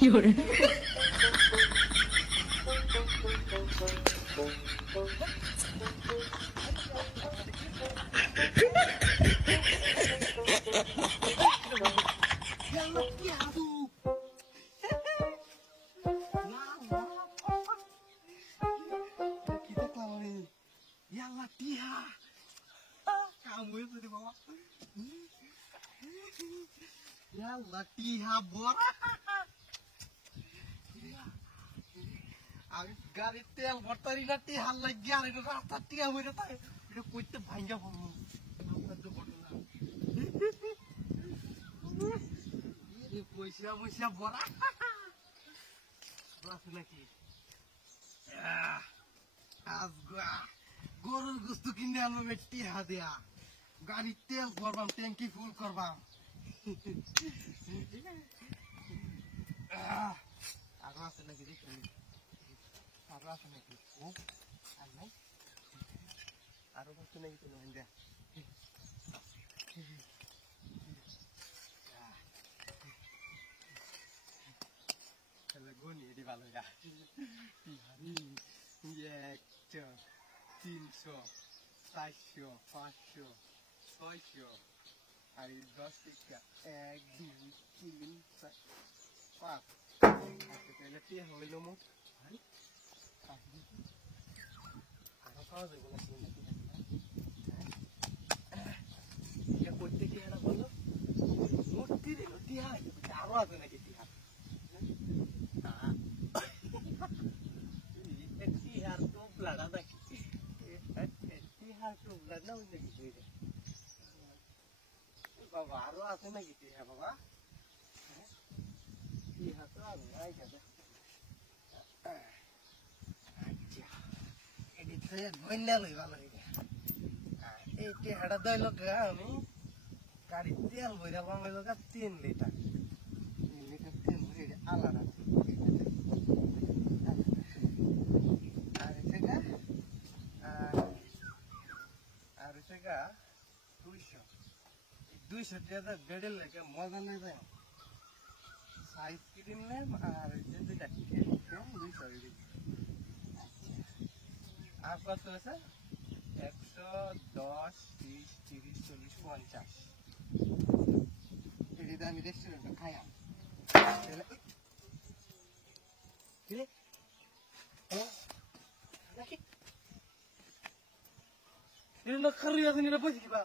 有人。গাড়ির তেল ভর্তারি না টিহার লাগিয়ে আর এটা রাস্তা টিহা হয়ে থাকে এটা কইতে ভাঙ্গা ভাঙবো পয়সা পয়সা বড়া আছে নাকি গরুর গোস্ত কিনে আনবো টিহা দেয়া গাড়ির তেল ভরবাম ট্যাঙ্কি ফুল করবাম আরো আছে নাকি দেখি আরো আছে নাকি আর নাই আরো কিছু নাকি তো ভাঙ্গা গনি এটি ভালো একশো 300 400 500 600 আর 10 টাকা 1 2 3 4 5 আচ্ছা তাহলে কি হইল মোট ভাই আরো পাওয়া যাবে না করতে কি এরা বললো মূর্তি দিল টিহা আরো আছে নাকি টিহা টিহার টোপলাটা দেখি টিহার টোপলাটা ওই নাকি বাবা আরো আছে নাকি টিহা বাবা টিহা তো আর নাই যাবে আচ্ছা এটি তো গন্ডা লই ভালো এই টিহাটা দইল আমি গাড়ি তেল বইরা বাংলা লোক 3 লিটার 3 লিটার তেল ভরে আলাদা আর সেটা 200 টাকা বেডেল লাগে মজা নেই যায় সাইজ কিনে নিলাম আর দুইটা 200 আর কত আছে 110 20 30 40 50 এটা আমি রেস্টুরেন্টে খাইলাম কিরে দেখি এটা খারি আছে নিরা বসে কিবা